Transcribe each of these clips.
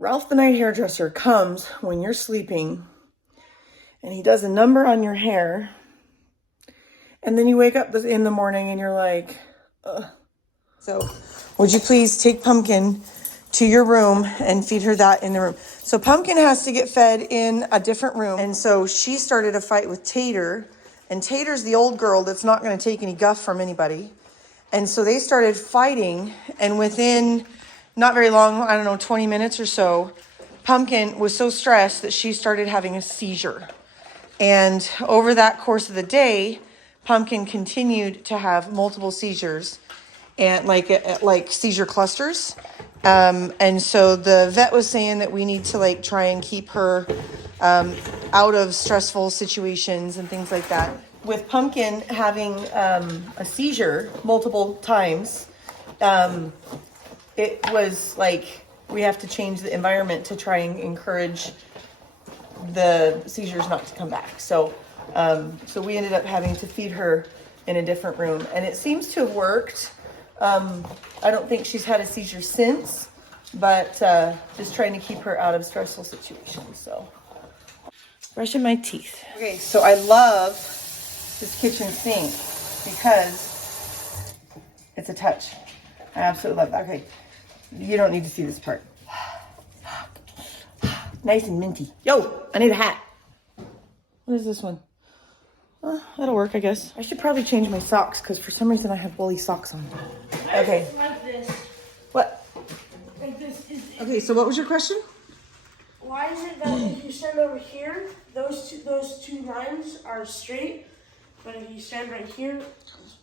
Ralph the night hairdresser comes when you're sleeping and he does a number on your hair. And then you wake up in the morning and you're like, ugh. So would you please take Pumpkin to your room and feed her that in the room? So Pumpkin has to get fed in a different room. And so she started a fight with Tater. And Tater's the old girl that's not going to take any guff from anybody. And so they started fighting. And within not very long, I don't know, 20 minutes or so, Pumpkin was so stressed that she started having a seizure. And over that course of the day, Pumpkin continued to have multiple seizures and like seizure clusters. And so the vet was saying that we need to try and keep her out of stressful situations and things like that. With Pumpkin having a seizure multiple times, it was like we have to change the environment to try and encourage the seizures not to come back. So we ended up having to feed her in a different room, and it seems to have worked. I don't think she's had a seizure since, but just trying to keep her out of stressful situations. So brushing my teeth. Okay, so I love this kitchen sink because it's a touch. I absolutely love that. Okay, you don't need to see this part. Nice and minty. Yo, I need a hat. What is this one? That'll work, I guess. I should probably change my socks because for some reason I have woolly socks on. Okay. Like this. What? Like this. Okay, so what was your question? Why is it that if you stand over here, those two lines are straight, but if you stand right here,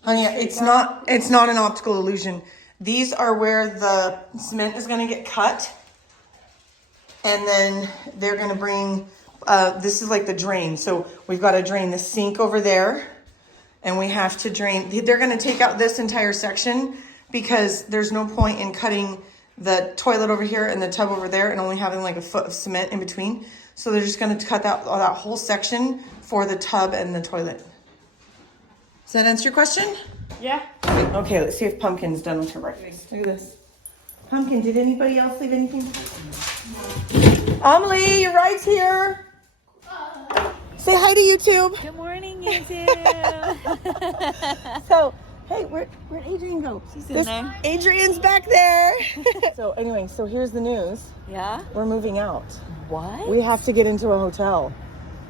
Honey, it's not an optical illusion. These are where the cement is going to get cut. And then they're going to bring, this is like the drain. So we've got to drain the sink over there. And we have to drain, they're going to take out this entire section because there's no point in cutting the toilet over here and the tub over there and only having like a foot of cement in between. So they're just going to cut that whole section for the tub and the toilet. Does that answer your question? yeah. Okay, let's see if Pumpkin's done with her breakfast. Look at this. Pumpkin, did anybody else leave anything? Amalie, you're right here. Say hi to YouTube. Good morning, YouTube. So, hey, where'd Adrian go? She's in there. Adrian's back there. So anyway, so here's the news. Yeah? We're moving out. What? We have to get into a hotel.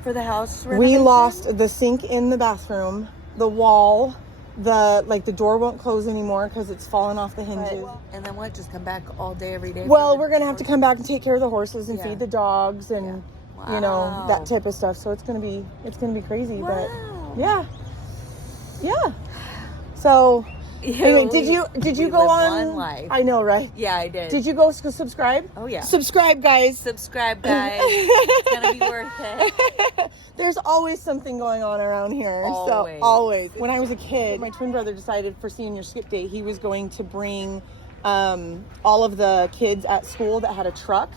For the house We renovation? lost the sink in the bathroom, the wall, the door won't close anymore because it's fallen off the hinges. And then what? Just come back all day, every day? Well, we're gonna have to come back and take care of the horses and Yeah. feed the dogs and Wow. you know, that type of stuff. So it's gonna be crazy. Wow. But yeah. So anyway, did you go on? One life. I know, right? Yeah, I did. Did you go subscribe? Oh yeah. Subscribe, guys. Subscribe, guys. It's gonna be worth it. There's always something going on around here. Always. So always. When I was a kid, my twin brother decided for senior skip day, he was going to bring all of the kids at school that had a truck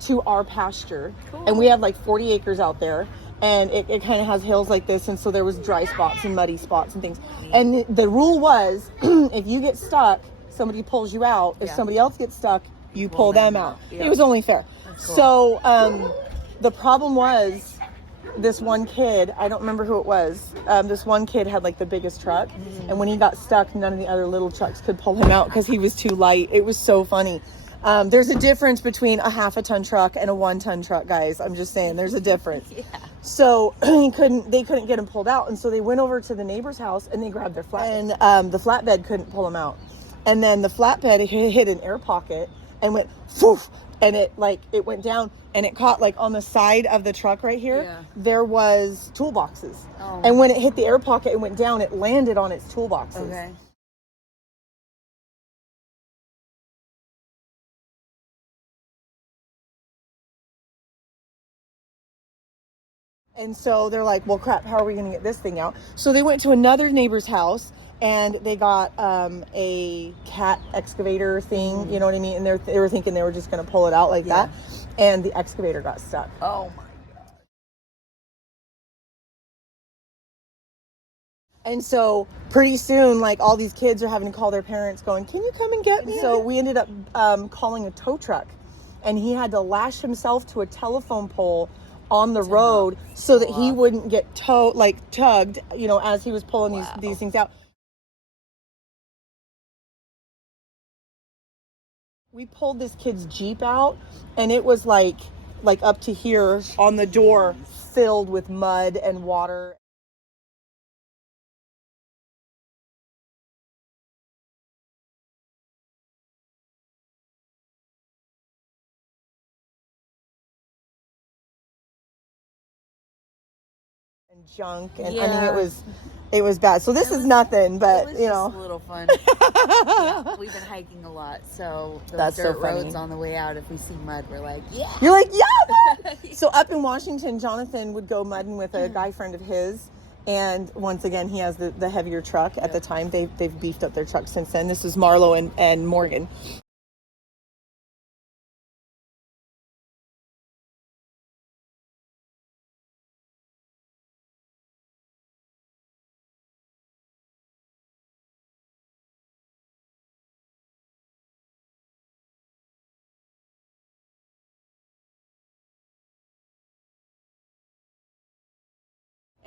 to our pasture. Cool. And we have like 40 acres out there. And it kind of has hills like this. And so there was dry spots and muddy spots and things. And the rule was, if you get stuck, somebody pulls you out. If somebody else gets stuck, you pull them out. Yeah. It was only fair. Cool. So the problem was, this one kid, I don't remember who it was, this one kid had like the biggest truck, and when he got stuck, none of the other little trucks could pull him out because he was too light. It was so funny. There's a difference between a half a ton truck and a 1 ton truck, guys. I'm just saying there's a difference. Yeah. So they couldn't get him pulled out, and so they went over to the neighbor's house and they grabbed their flatbed, and the flatbed couldn't pull him out. And then the flatbed hit an air pocket and went poof, and it went down and it caught like on the side of the truck right here. Yeah. There was toolboxes. Oh. And when it hit the air pocket and went down, it landed on its toolboxes. Okay. And so they're like, well, crap, how are we going to get this thing out? So they went to another neighbor's house and they got a cat excavator thing, you know what I mean? And they were thinking they were just going to pull it out like that. And the excavator got stuck. Oh my. And so pretty soon, like all these kids are having to call their parents going, can you come and get me? So we ended up calling a tow truck. and he had to lash himself to a telephone pole on the road so that he wouldn't get tugged, you know, as he was pulling these things out. We pulled this kid's Jeep out, and it was like up to here on the door, filled with mud and water. And junk, and I mean it was bad. So this is nothing, but you know, just a little fun. Yeah, we've been hiking a lot, so those dirt roads on the way out, if we see mud, we're like, yeah. You're like, yeah, mud. So up in Washington, Jonathan would go mudding with a guy friend of his, and once again, he has the heavier truck. At the time, they've beefed up their truck since then. This is Marlo and Morgan.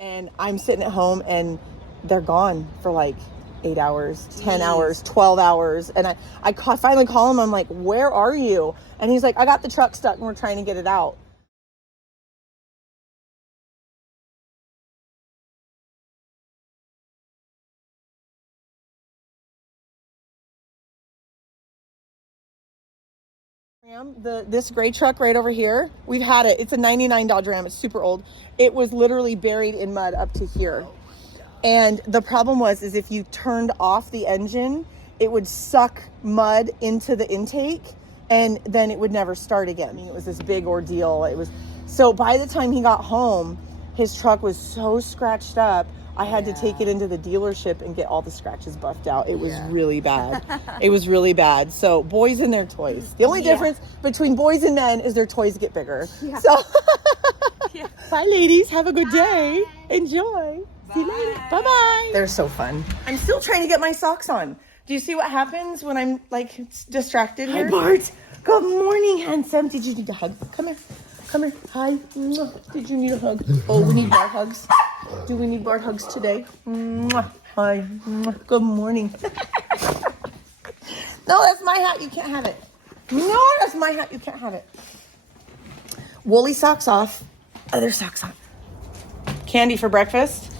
And I'm sitting at home, and they're gone for like 8 hours, 10 hours, 12 hours. And I finally call him. I'm like, where are you? And he's like, I got the truck stuck and we're trying to get it out. This gray truck right over here, we've had it. It's a 99 Dodge Ram. It's super old. It was literally buried in mud up to here. And the problem is if you turned off the engine, it would suck mud into the intake, and then it would never start again. I mean, it was this big ordeal. So by the time he got home, his truck was so scratched up, I had to take it into the dealership and get all the scratches buffed out. It was really bad. It was really bad. So boys and their toys. The only difference between boys and men is their toys get bigger. Yeah. So bye, ladies. Have a good day. Enjoy. Bye. See you later. Bye-bye. They're so fun. I'm still trying to get my socks on. Do you see what happens when I'm like distracted here? Hi, Bart. Good morning, handsome. Did you need a hug? Come here. Come here. Hi. Did you need a hug? Oh, we need Bart hugs. Do we need Bart hugs today? Hi. Good morning. No, that's my hat. You can't have it. No, that's my hat. You can't have it. Woolly socks off. Other socks on. Candy for breakfast.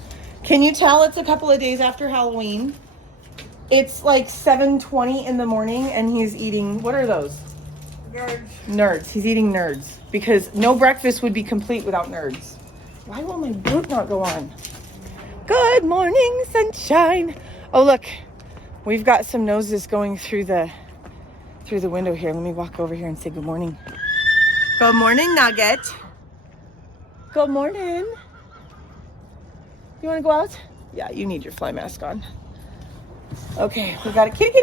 Can you tell it's a couple of days after Halloween? It's like 7:20 in the morning, and he's eating, what are those? Nerds. He's eating nerds because no breakfast would be complete without nerds. Why will my boot not go on? Good morning, sunshine. Oh, look, we've got some noses going through the window here. Let me walk over here and say good morning. Good morning, Nugget. Good morning. You want to go out? Yeah, you need your fly mask on. Okay, we got a kitty.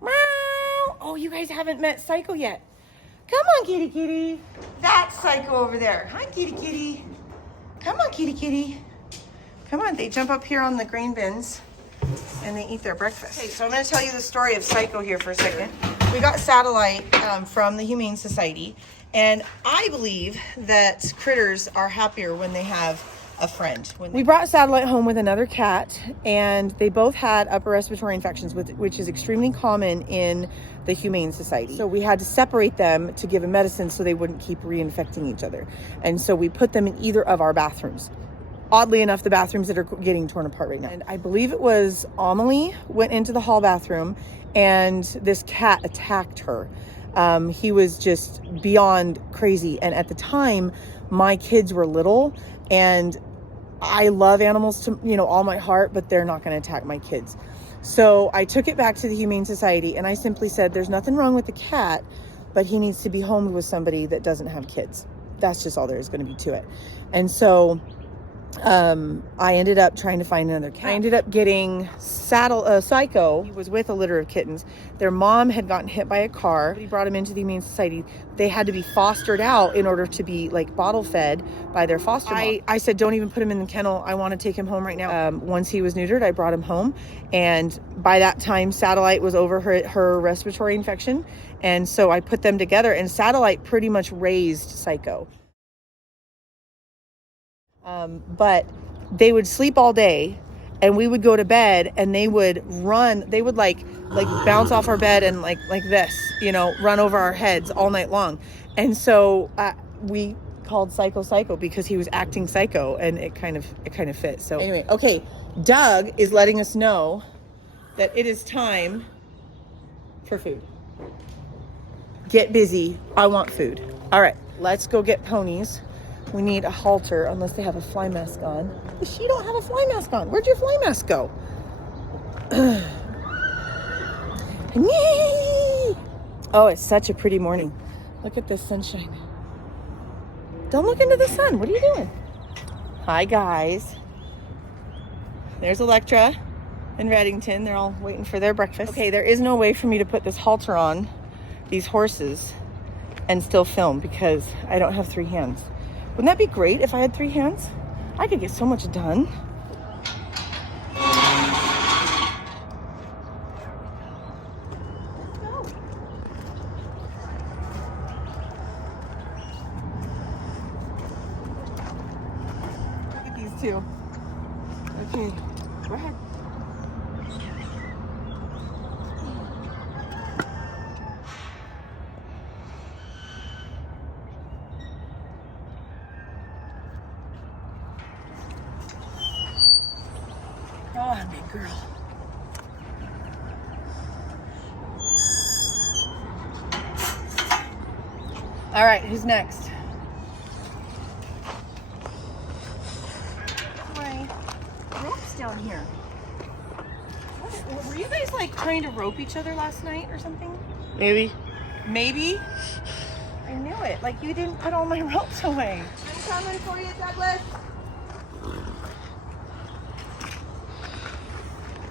Meow. Oh, you guys haven't met Psycho yet. Come on, kitty. That's Psycho over there. Hi, kitty. Come on, kitty. Come on, they jump up here on the grain bins and they eat their breakfast. Okay, so I'm going to tell you the story of Psycho here for a second. We got satellite from the Humane Society, and I believe that critters are happier when they have a friend. We brought Satellite home with another cat, and they both had upper respiratory infections, which is extremely common in the Humane Society. So we had to separate them to give them medicine so they wouldn't keep reinfecting each other. And so we put them in either of our bathrooms. Oddly enough, the bathrooms that are getting torn apart right now. And I believe it was Amalies went into the hall bathroom, and this cat attacked her. He was just beyond crazy. And at the time, my kids were little, and I love animals to, all my heart, but they're not going to attack my kids. So I took it back to the Humane Society, and I simply said, there's nothing wrong with the cat, but he needs to be homed with somebody that doesn't have kids. That's just all there is going to be to it. And so I ended up trying to find another cat. I ended up getting Psycho. He was with a litter of kittens. Their mom had gotten hit by a car. He brought him into the Humane Society. They had to be fostered out in order to be like bottle fed by their foster mom. I said, don't even put him in the kennel. I want to take him home right now. Once he was neutered, I brought him home. And by that time, Satellite was over her respiratory infection. And so I put them together, and Satellite pretty much raised Psycho. But they would sleep all day, and we would go to bed, and they would run. They would like bounce off our bed and like this, you know, run over our heads all night long. And so we called Psycho because he was acting psycho, and it kind of fit. So anyway, okay, Doug is letting us know that it is time for food. Get busy. I want food. All right, let's go get ponies. We need a halter, unless they have a fly mask on. She don't have a fly mask on. Where'd your fly mask go? Oh, it's such a pretty morning. Look at this sunshine. Don't look into the sun. What are you doing? Hi, guys. There's Electra and Reddington. They're all waiting for their breakfast. Okay, there is no way for me to put this halter on these horses and still film because I don't have 3 hands. Wouldn't that be great if I had 3 hands? I could get so much done. Look at these two. Okay, go ahead. Oh, big girl. All right, who's next? Hi. Rope's down here. Were you guys like trying to rope each other last night or something? Maybe. Maybe? I knew it. Like you didn't put all my ropes away. I'm coming for you, Douglas.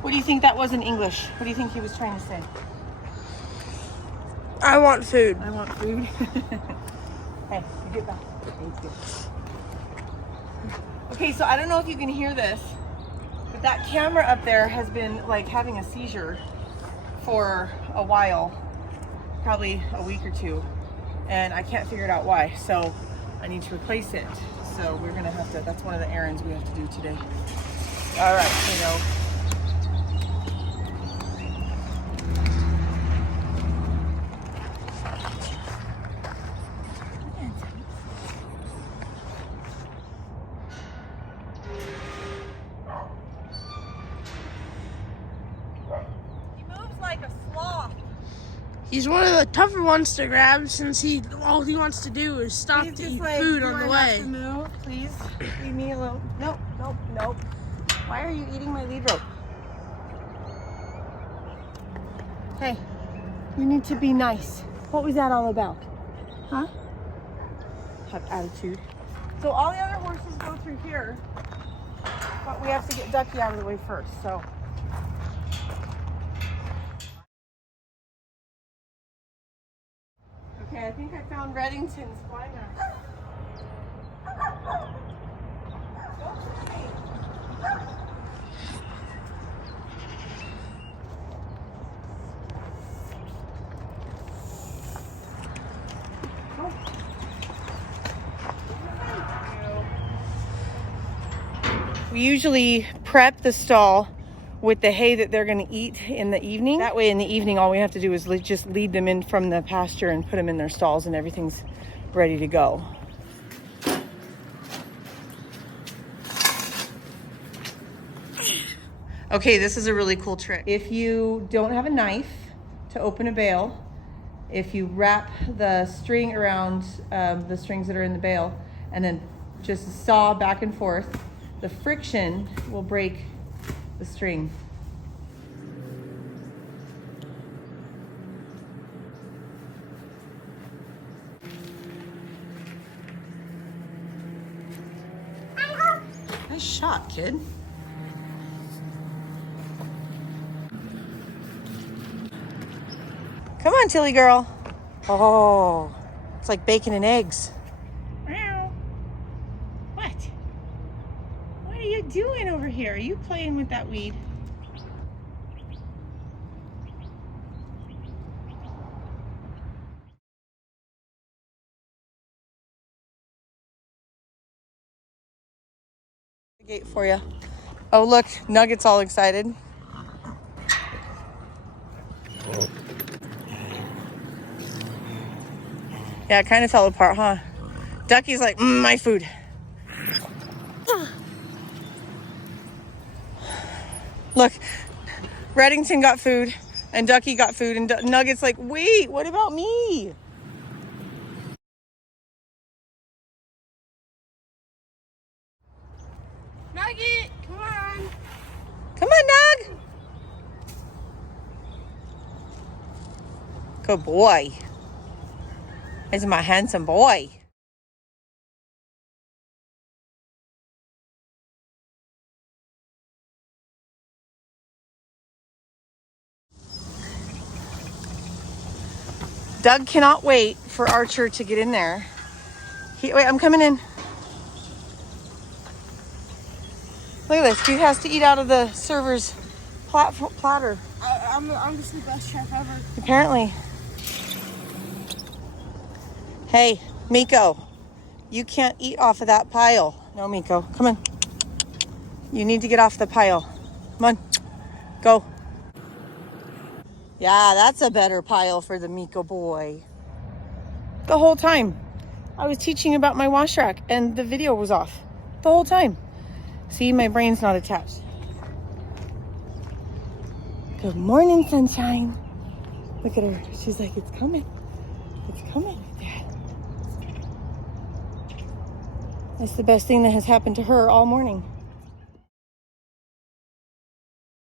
What do you think that was in English? What do you think he was trying to say? I want food. I want food. Hey, you get back. Thank you. Okay, so I don't know if you can hear this, but that camera up there has been like having a seizure for a while, probably a week or 2, and I can't figure it out why. So I need to replace it. So we're gonna have to. That's one of the errands we have to do today. All right, here you go. He's one of the tougher ones to grab since all he wants to do is stop to eat food on the way. To move, please leave me alone. Nope, nope, nope. Why are you eating my lead rope? Hey, you need to be nice. What was that all about? Huh? Have attitude. So all the other horses go through here, but we have to get Ducky out of the way first, so. Okay, I think I found Reddington's fly mask. We usually prep the stall with the hay that they're going to eat in the evening. That way in the evening, all we have to do is just lead them in from the pasture and put them in their stalls and everything's ready to go. Okay, this is a really cool trick. If you don't have a knife to open a bale, if you wrap the string around the strings that are in the bale and then just saw back and forth, the friction will break the string. Nice shot, kid. Come on, Tilly girl. Oh, it's like bacon and eggs. Meow. What? What are you doing over here? Are you playing with that weed? Gate for you. Oh, look, Nugget's all excited. Yeah, it kind of fell apart, huh? Ducky's like, my food. Look, Reddington got food, and Ducky got food, and Nugget's like, wait, what about me? Nugget, come on. Come on, Nug. Good boy. This is my handsome boy. Doug cannot wait for Archur to get in there. Wait, I'm coming in. Look at this. He has to eat out of the server's platter. I'm the best chef ever. Apparently. Hey, Miko, you can't eat off of that pile. No, Miko, come on. You need to get off the pile. Come on, go. Yeah, that's a better pile for the Miko boy. The whole time, I was teaching about my wash rack and the video was off. The whole time. See, my brain's not attached. Good morning, sunshine. Look at her. She's like, it's coming. It's coming. That's the best thing that has happened to her all morning.